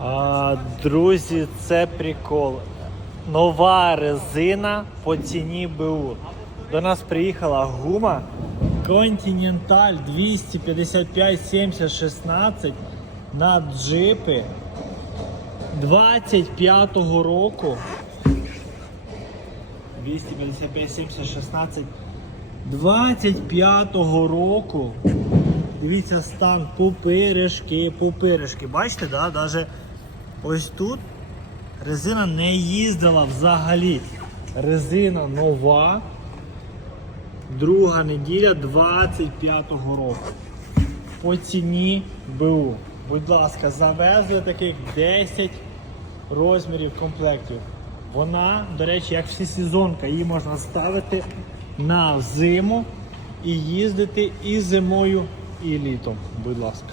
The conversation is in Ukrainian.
А, друзі, це прикол. Нова резина по ціні БУ. До нас приїхала гума Continental 255 70 16 на джипи 25-го року. 255 70 16 25-го року. Дивіться стан пупиришки, пупиришки. Бачите, да? Даже ось тут резина не їздила взагалі. Резина нова. Друга неділя 25-го року. По ціні БУ. Будь ласка, завезли таких 10 розмірів комплектів. Вона, до речі, як всесезонка, її можна ставити на зиму і їздити і зимою, і літом. Будь ласка.